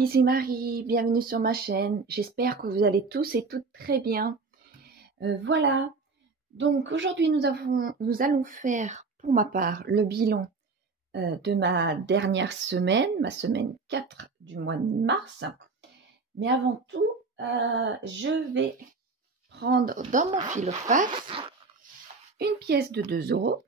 monde, ici Marie, bienvenue sur ma chaîne. J'espère que vous allez tous et toutes très bien. Voilà, donc aujourd'hui nous allons faire pour ma part le bilan de ma dernière semaine, ma semaine 4 du mois de mars. Mais avant tout, je vais prendre dans mon filofax une pièce de 2 €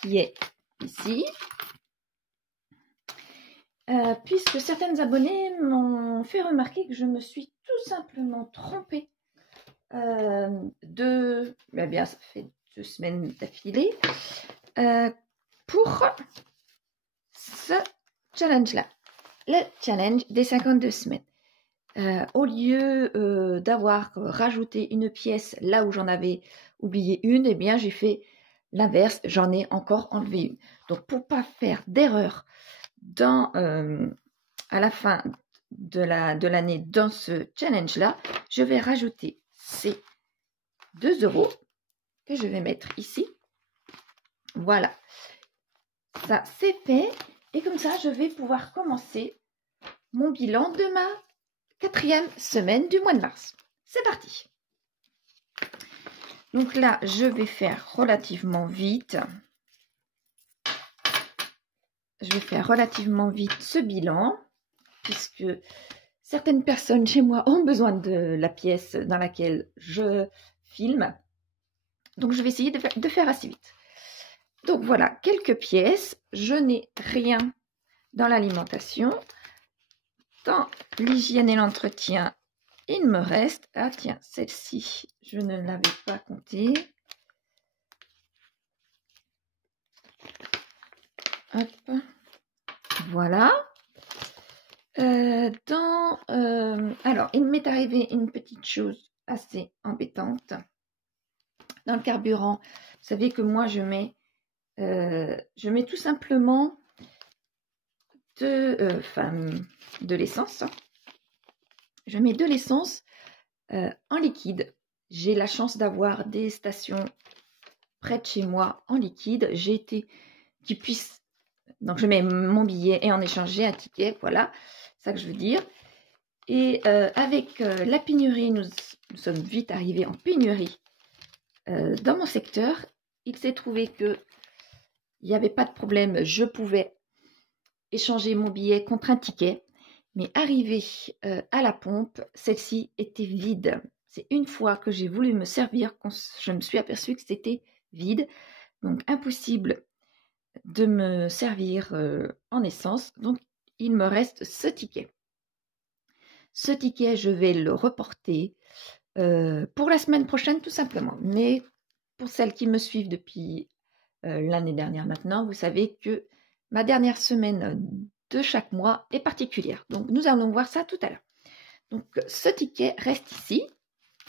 qui est ici. Puisque certaines abonnées m'ont fait remarquer que je me suis tout simplement trompée bien ça fait 2 semaines d'affilée pour ce challenge-là, le challenge des 52 semaines. Au lieu d'avoir rajouté une pièce là où j'en avais oublié une, eh bien j'ai fait l'inverse, j'en ai encore enlevé une. Donc pour pas faire d'erreur à la fin de l'année dans ce challenge là, je vais rajouter ces 2 € que je vais mettre ici. Voilà, ça c'est fait, et comme ça je vais pouvoir commencer mon bilan de ma 4e semaine du mois de mars. C'est parti. Donc là je vais faire relativement vite. Je vais faire relativement vite ce bilan, puisque certaines personnes chez moi ont besoin de la pièce dans laquelle je filme. Donc, je vais essayer de faire assez vite. Donc, voilà, quelques pièces. Je n'ai rien dans l'alimentation. Dans l'hygiène et l'entretien, il me reste... Ah tiens, celle-ci, je ne l'avais pas comptée. Hop. Voilà. Alors, il m'est arrivé une petite chose assez embêtante. Dans le carburant, vous savez que moi, je mets tout simplement de l'essence. Je mets de l'essence en liquide. J'ai la chance d'avoir des stations près de chez moi en liquide. J'ai été qui puisse... Donc, je mets mon billet et en échange, j'ai un ticket. Voilà, c'est ça que je veux dire. Et avec la pénurie, nous sommes vite arrivés en pénurie dans mon secteur. Il s'est trouvé que il n'y avait pas de problème. Je pouvais échanger mon billet contre un ticket. Mais arrivé à la pompe, celle-ci était vide. C'est une fois que j'ai voulu me servir que je me suis aperçue que c'était vide. Donc, impossible de me servir en essence. Donc, il me reste ce ticket. Ce ticket, je vais le reporter pour la semaine prochaine, tout simplement. Mais pour celles qui me suivent depuis l'année dernière maintenant, vous savez que ma dernière semaine de chaque mois est particulière. Donc, nous allons voir ça tout à l'heure. Donc, ce ticket reste ici.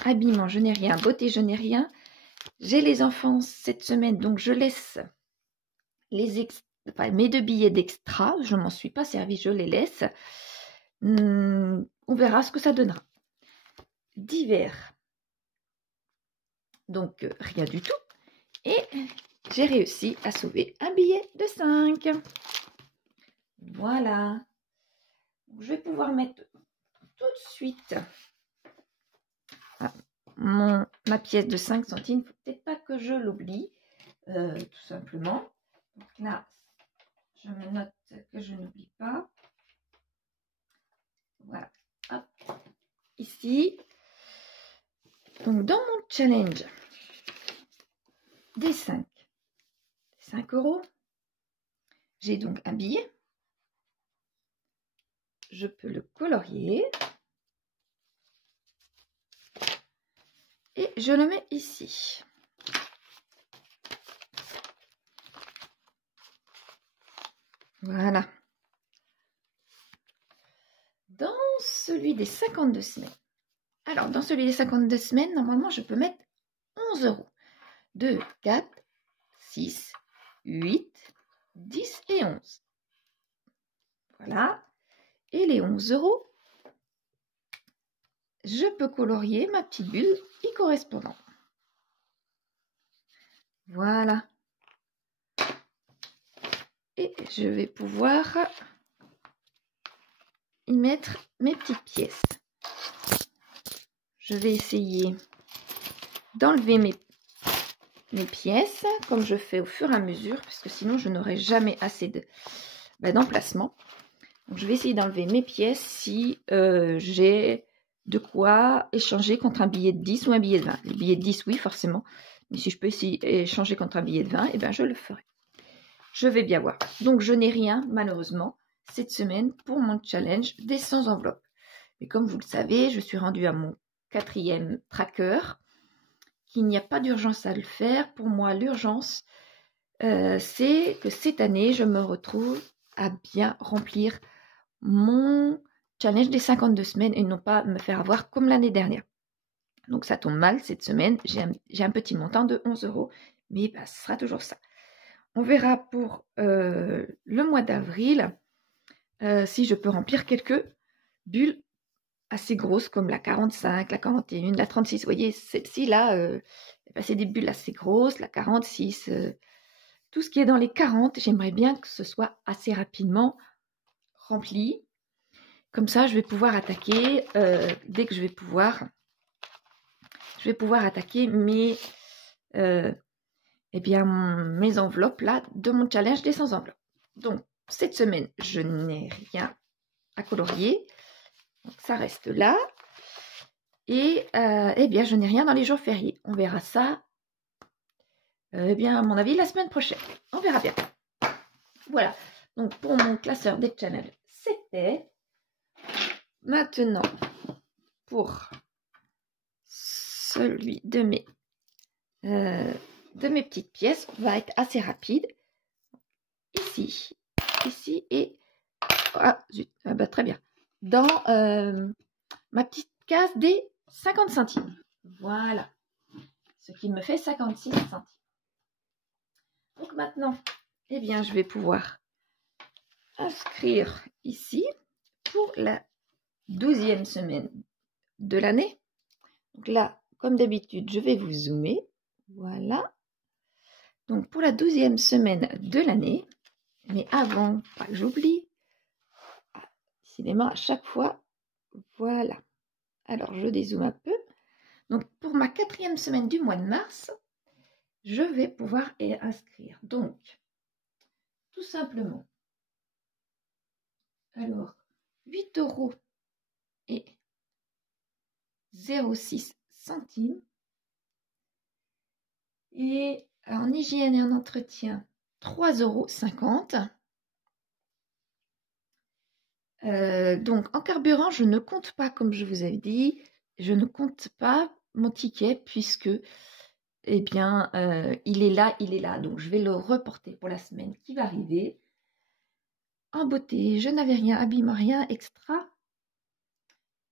Habillement, je n'ai rien. Beauté, je n'ai rien. J'ai les enfants cette semaine, donc je laisse mes 2 billets d'extra. Je ne m'en suis pas servi, je les laisse. On verra ce que ça donnera. Divers. Donc, rien du tout. Et j'ai réussi à sauver un billet de 5. Voilà. Je vais pouvoir mettre tout de suite ma pièce de 5 centimes. Il ne faut peut-être pas que je l'oublie, tout simplement. Donc là, je me note que je n'oublie pas. Voilà. Hop. Ici. Donc, dans mon challenge des 5 €, j'ai donc un billet. Je peux le colorier. Et je le mets ici. Voilà. Dans celui des 52 semaines. Alors, dans celui des 52 semaines, normalement, je peux mettre 11 €. 2, 4, 6, 8, 10 et 11. Voilà. Et les 11 €, je peux colorier ma petite bulle y correspondant. Voilà. Et je vais pouvoir y mettre mes petites pièces. Je vais essayer d'enlever mes pièces, comme je fais au fur et à mesure, parce que sinon je n'aurai jamais assez d'emplacement. Donc je vais essayer d'enlever mes pièces si j'ai de quoi échanger contre un billet de 10 ou un billet de 20. Le billet de 10, oui, forcément. Mais si je peux échanger contre un billet de 20, eh bien, je le ferai. Je vais bien voir. Donc, je n'ai rien, malheureusement, cette semaine pour mon challenge des 100 enveloppes. Mais comme vous le savez, je suis rendue à mon 4e tracker, qu'il n'y a pas d'urgence à le faire. Pour moi, l'urgence, c'est que cette année, je me retrouve à bien remplir mon challenge des 52 semaines et non pas me faire avoir comme l'année dernière. Donc ça tombe mal cette semaine, j'ai un petit montant de 11 €, mais bah, ce sera toujours ça. On verra pour le mois d'avril si je peux remplir quelques bulles assez grosses comme la 45, la 41, la 36. Vous voyez, celle-ci là, c'est des bulles assez grosses, la 46, tout ce qui est dans les 40, j'aimerais bien que ce soit assez rapidement rempli. Comme ça, je vais pouvoir attaquer dès que je vais pouvoir attaquer mes enveloppes là de mon challenge des 100 enveloppes. Donc, cette semaine, je n'ai rien à colorier. Donc, ça reste là. Et je n'ai rien dans les jours fériés. On verra ça, à mon avis, la semaine prochaine. On verra bien. Voilà. Donc, pour mon classeur des challenges, c'était... Maintenant, pour celui de mes petites pièces, va être assez rapide. Ici et... Ah, zut, très bien. Dans ma petite case des 50 centimes. Voilà. Ce qui me fait 56 centimes. Donc maintenant, je vais pouvoir inscrire ici pour la 12e semaine de l'année. Donc là, comme d'habitude, je vais vous zoomer. Voilà. Donc pour la 12e semaine de l'année, mais avant, pas que j'oublie, décidément à chaque fois, voilà. Alors je dézoome un peu. Donc pour ma 4e semaine du mois de mars, je vais pouvoir inscrire. Donc, tout simplement, alors 8 € et 0,6 centimes. Et en hygiène et en entretien, 3,50 €. Donc en carburant, je ne compte pas, comme je vous avais dit, je ne compte pas mon ticket puisque il est là. Donc je vais le reporter pour la semaine qui va arriver. En beauté, je n'avais rien, habillement, rien extra.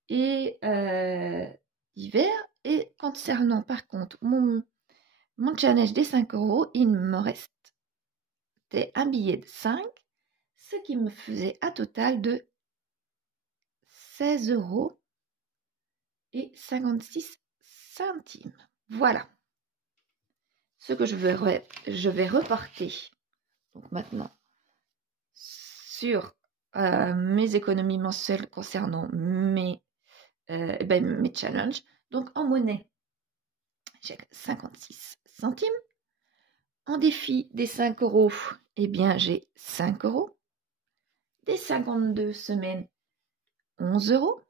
Et hiver. Et concernant par contre mon challenge des 5 €, il me restait un billet de 5, ce qui me faisait un total de 16,56 €. Voilà. Ce que je vais reporter donc maintenant sur mes économies mensuelles concernant mes challenges. Donc en monnaie, j'ai 56 centimes. En défi des 5 €, j'ai 5 €. Des 52 semaines, 11 €.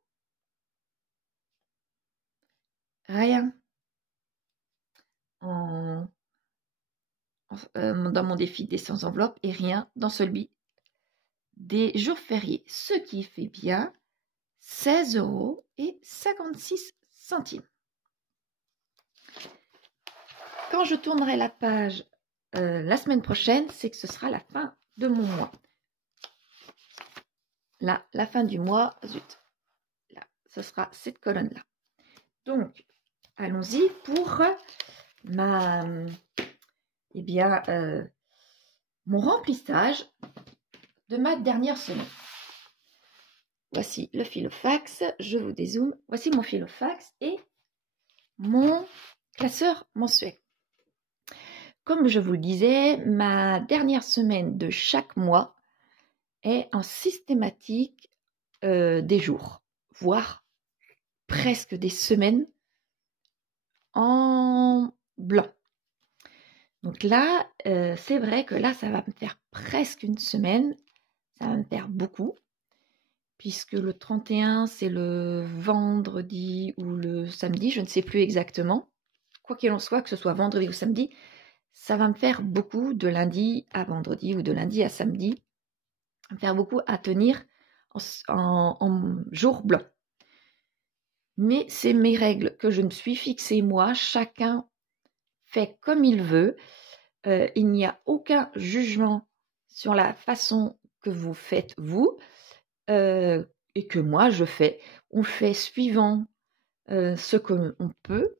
Rien dans mon défi des 100 enveloppes et rien dans celui des jours fériés. Ce qui fait bien 16,56 €. Quand je tournerai la page la semaine prochaine, c'est que ce sera la fin de mon mois. Là, la fin du mois, zut. Là, ce sera cette colonne-là. Donc, allons-y pour mon remplissage de ma dernière semaine. Voici le filofax, je vous dézoome. Voici mon filofax et mon classeur mensuel. Comme je vous le disais, ma dernière semaine de chaque mois est en systématique des jours, voire presque des semaines en blanc. Donc là, c'est vrai que là, ça va me faire presque une semaine. Ça va me faire beaucoup. Puisque le 31, c'est le vendredi ou le samedi, je ne sais plus exactement. Quoi qu'il en soit, que ce soit vendredi ou samedi, ça va me faire beaucoup de lundi à vendredi ou de lundi à samedi. Ça va me faire beaucoup à tenir en jour blanc. Mais c'est mes règles que je me suis fixées moi. Chacun fait comme il veut. Il n'y a aucun jugement sur la façon que vous faites vous. Et que moi je fais. On fait suivant ce qu'on peut,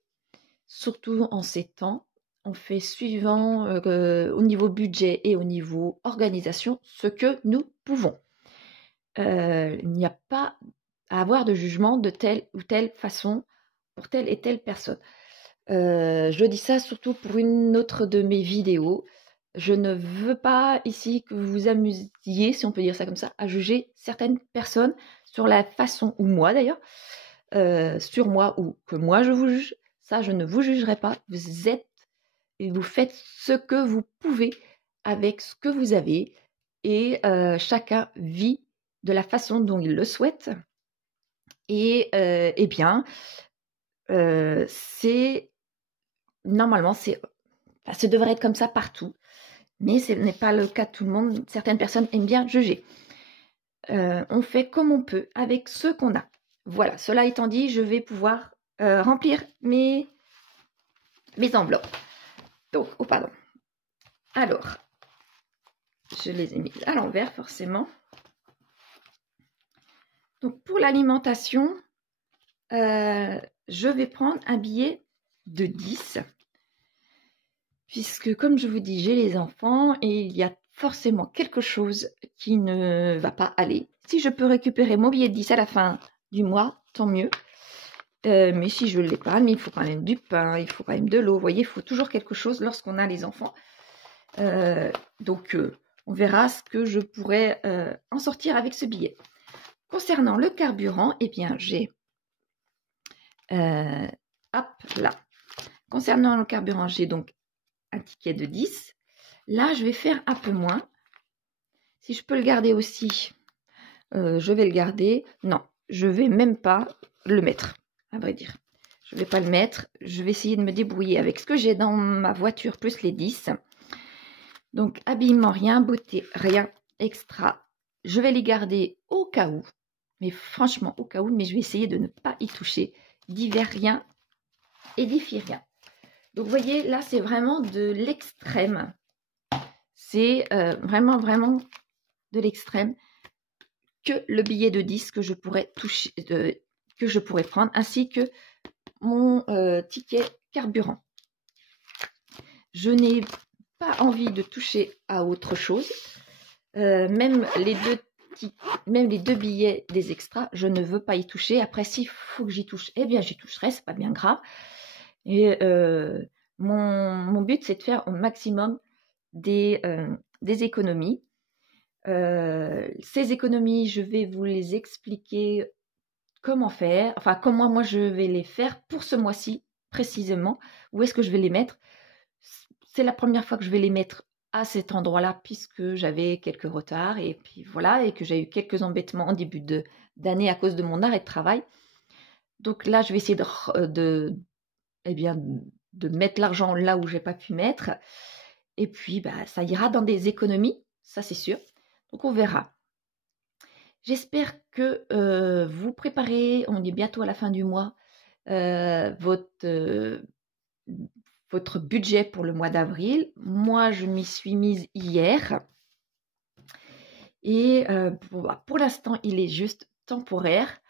surtout en ces temps. On fait suivant au niveau budget et au niveau organisation ce que nous pouvons. Il n'y a pas à avoir de jugement de telle ou telle façon pour telle et telle personne. Je dis ça surtout pour une autre de mes vidéos. Je ne veux pas ici que vous vous amusiez, si on peut dire ça comme ça, à juger certaines personnes sur la façon, ou moi d'ailleurs, sur moi ou que moi je vous juge. Ça, je ne vous jugerai pas. Vous êtes et vous faites ce que vous pouvez avec ce que vous avez et chacun vit de la façon dont il le souhaite. Et eh bien, c'est normalement, ça devrait être comme ça partout. Mais ce n'est pas le cas de tout le monde. Certaines personnes aiment bien juger. On fait comme on peut avec ce qu'on a. Voilà, cela étant dit, je vais pouvoir remplir mes enveloppes. Donc, oh pardon. Alors, je les ai mises à l'envers forcément. Donc, pour l'alimentation, je vais prendre un billet de 10. Puisque, comme je vous dis, j'ai les enfants et il y a forcément quelque chose qui ne va pas aller. Si je peux récupérer mon billet de 10 à la fin du mois, tant mieux. Mais si je ne l'ai pas, il faut quand même du pain, il faut quand même de l'eau. Vous voyez, il faut toujours quelque chose lorsqu'on a les enfants. Donc, on verra ce que je pourrais en sortir avec ce billet. Concernant le carburant, eh bien, j'ai... hop, là. Concernant le carburant, j'ai donc un ticket de 10. Là, je vais faire un peu moins. Si je peux le garder aussi, je vais le garder. Non, je vais même pas le mettre, à vrai dire. Je ne vais pas le mettre. Je vais essayer de me débrouiller avec ce que j'ai dans ma voiture, plus les 10. Donc, habillement, rien. Beauté, rien. Extra. Je vais les garder au cas où. Mais franchement, au cas où. Mais je vais essayer de ne pas y toucher. Divers, rien. Et défi, rien. Donc, vous voyez, là, c'est vraiment de l'extrême. C'est vraiment, vraiment de l'extrême que le billet de 10 que je pourrais toucher, que je pourrais prendre, ainsi que mon ticket carburant. Je n'ai pas envie de toucher à autre chose. Même les deux billets des extras, je ne veux pas y toucher. Après, s'il faut que j'y touche, eh bien, j'y toucherai, c'est pas bien grave. Et mon but, c'est de faire au maximum des économies. Ces économies, je vais vous les expliquer comment faire, enfin comment moi je vais les faire pour ce mois-ci précisément. Où est-ce que je vais les mettre? C'est la première fois que je vais les mettre à cet endroit-là puisque j'avais quelques retards et puis voilà, et que j'ai eu quelques embêtements en début d'année à cause de mon arrêt de travail. Donc là, je vais essayer de mettre l'argent là où j'ai pas pu mettre. Et puis, bah, ça ira dans des économies, ça c'est sûr. Donc, on verra. J'espère que vous préparez, on est bientôt à la fin du mois, votre budget pour le mois d'avril. Moi, je m'y suis mise hier. Et pour l'instant, il est juste temporaire.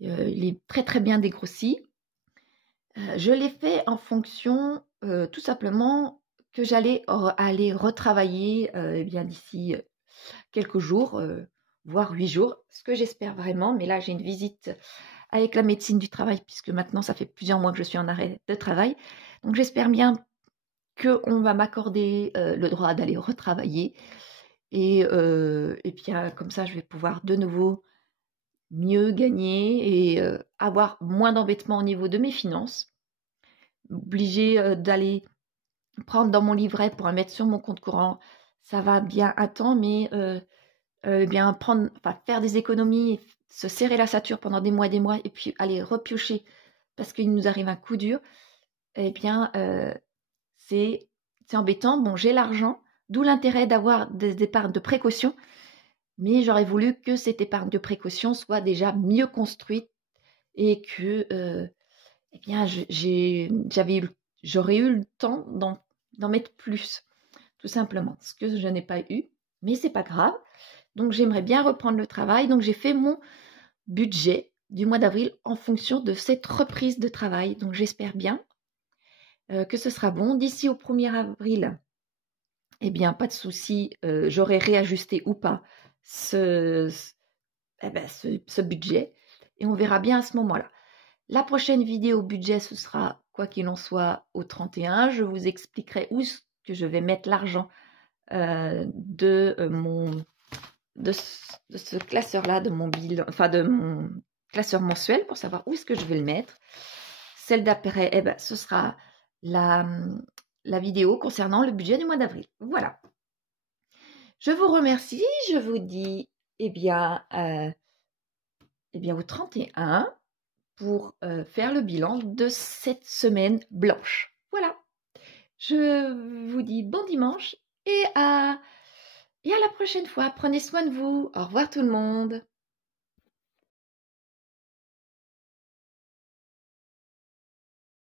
Il est très très bien dégrossi. Je l'ai fait en fonction tout simplement que j'allais aller retravailler d'ici quelques jours, voire 8 jours, ce que j'espère vraiment. Mais là, j'ai une visite avec la médecine du travail, puisque maintenant, ça fait plusieurs mois que je suis en arrêt de travail. Donc, j'espère bien qu'on va m'accorder le droit d'aller retravailler. Et bien, comme ça, je vais pouvoir de nouveau mieux gagner et avoir moins d'embêtements au niveau de mes finances. Obligée d'aller prendre dans mon livret pour en mettre sur mon compte courant, ça va bien un temps, mais bien faire des économies, se serrer la ceinture pendant des mois et puis aller repiocher parce qu'il nous arrive un coup dur, eh bien c'est embêtant. Bon, j'ai l'argent, d'où l'intérêt d'avoir des épargnes de précaution, mais j'aurais voulu que cette épargne de précaution soit déjà mieux construite et que eh bien j'aurais eu le temps d'en mettre plus, tout simplement, ce que je n'ai pas eu, mais c'est pas grave. Donc j'aimerais bien reprendre le travail, donc j'ai fait mon budget du mois d'avril en fonction de cette reprise de travail, donc j'espère bien que ce sera bon. D'ici au 1er avril, eh bien pas de souci, j'aurai réajusté ou pas ce budget et on verra bien à ce moment-là. La prochaine vidéo budget, ce sera, quoi qu'il en soit, au 31. Je vous expliquerai où est-ce que je vais mettre l'argent de ce classeur-là, de mon bilan, de mon classeur mensuel, pour savoir où est-ce que je vais le mettre. Celle d'après, eh ben, ce sera la vidéo concernant le budget du mois d'avril. Voilà. Je vous remercie. Je vous dis, eh bien au 31 pour faire le bilan de cette semaine blanche. Voilà. Je vous dis bon dimanche et à la prochaine fois. Prenez soin de vous. Au revoir tout le monde.